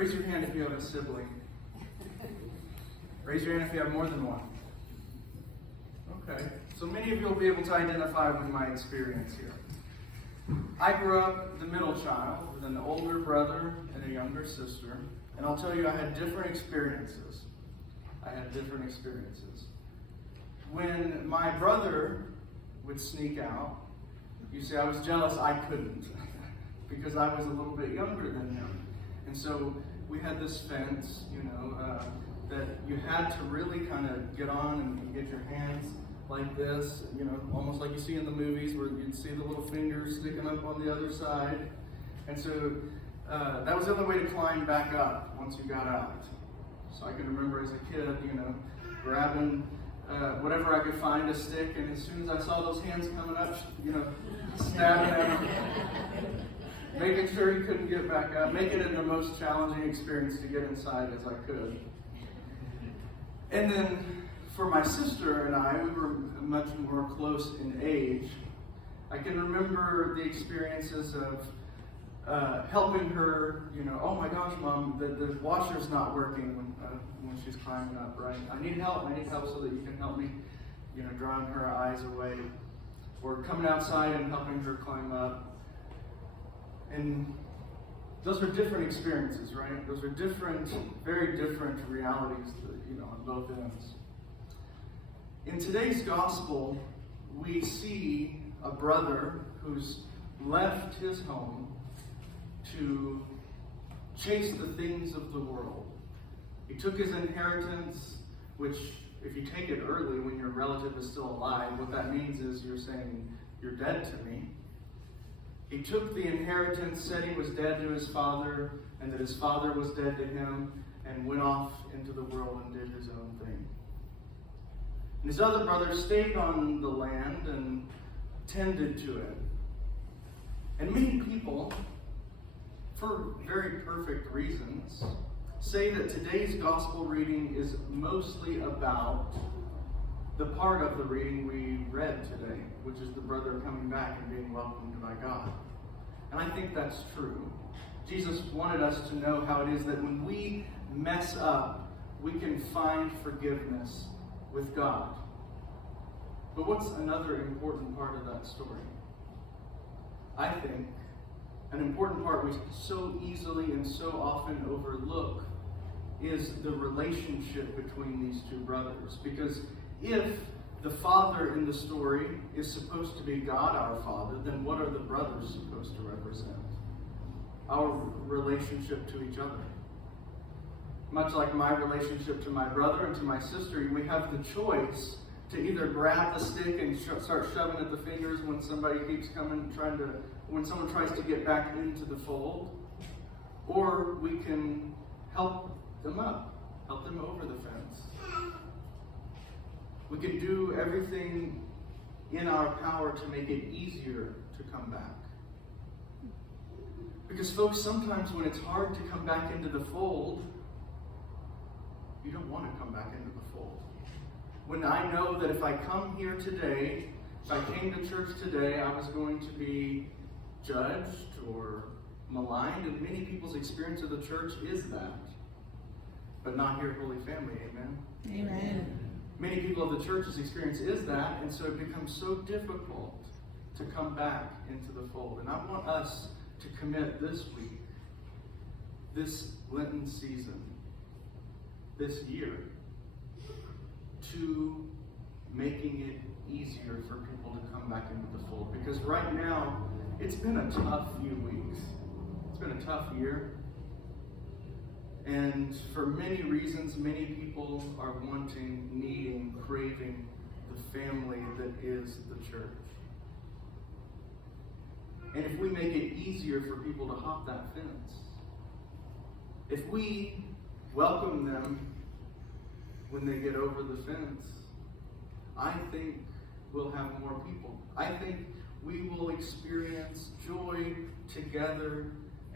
Raise your hand if you have a sibling. Raise your hand if you have more than one. Okay, so many of you will be able to identify with my experience here. I grew up the middle child with an older brother and a younger sister, and I'll tell you I had different experiences. When my brother would sneak out, you see, I was jealous I couldn't because I was a little bit younger than him. And so we had this fence, that you had to really kind of get on and get your hands like this, almost like you see in the movies where you'd see the little fingers sticking up on the other side. And so that was the only way to climb back up once you got out. So I can remember as a kid, grabbing whatever I could find, a stick, and as soon as I saw those hands coming up, stabbing at them, making sure he couldn't get back up, making it the most challenging experience to get inside as I could. And then for my sister and I, we were much more close in age. I can remember the experiences of helping her, oh my gosh, Mom, the washer's not working when she's climbing up, right? I need help so that you can help me, drawing her eyes away. Or coming outside and helping her climb up. And those are different experiences, right? Those are different, very different realities, on both ends. In today's gospel, we see a brother who's left his home to chase the things of the world. He took his inheritance, which, if you take it early when your relative is still alive, what that means is you're saying, you're dead to me. He took the inheritance, said he was dead to his father, and that his father was dead to him, and went off into the world and did his own thing. And his other brother stayed on the land and tended to it. And many people, for very perfect reasons, say that today's gospel reading is mostly about the part of the reading we read today, which is the brother coming back and being welcomed by God. And I think that's true. Jesus wanted us to know how it is that when we mess up, we can find forgiveness with God. But what's another important part of that story? I think an important part we so easily and so often overlook is the relationship between these two brothers. Because if the father in the story is supposed to be God our Father, then what are the brothers supposed to represent? Our relationship to each other. Much like my relationship to my brother and to my sister, we have the choice to either grab the stick and start shoving at the fingers when somebody keeps coming, when someone tries to get back into the fold, or we can help them up, help them over the fence. We can do everything in our power to make it easier to come back. Because folks, sometimes when it's hard to come back into the fold, you don't want to come back into the fold. When I know that if I come here today, if I came to church today, I was going to be judged or maligned, and many people's experience of the church is that. But not here at Holy Family, amen? Amen. Many people of the church's experience is that, and so it becomes so difficult to come back into the fold. And I want us to commit this week, this Lenten season, this year, to making it easier for people to come back into the fold. Because right now, it's been a tough few weeks. It's been a tough year. And for many reasons, many people are wanting, needing, craving the family that is the church. And if we make it easier for people to hop that fence, if we welcome them when they get over the fence, I think we'll have more people. I think we will experience joy together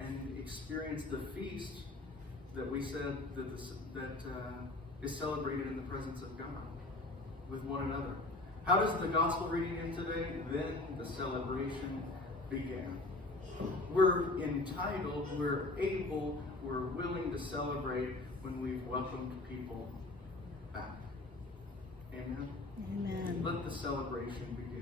and experience the feast that we said that is celebrated in the presence of God with one another. How does the gospel reading end today? Then the celebration began. We're entitled, we're able, we're willing to celebrate when we've welcomed people back. Amen? Amen. Let the celebration begin.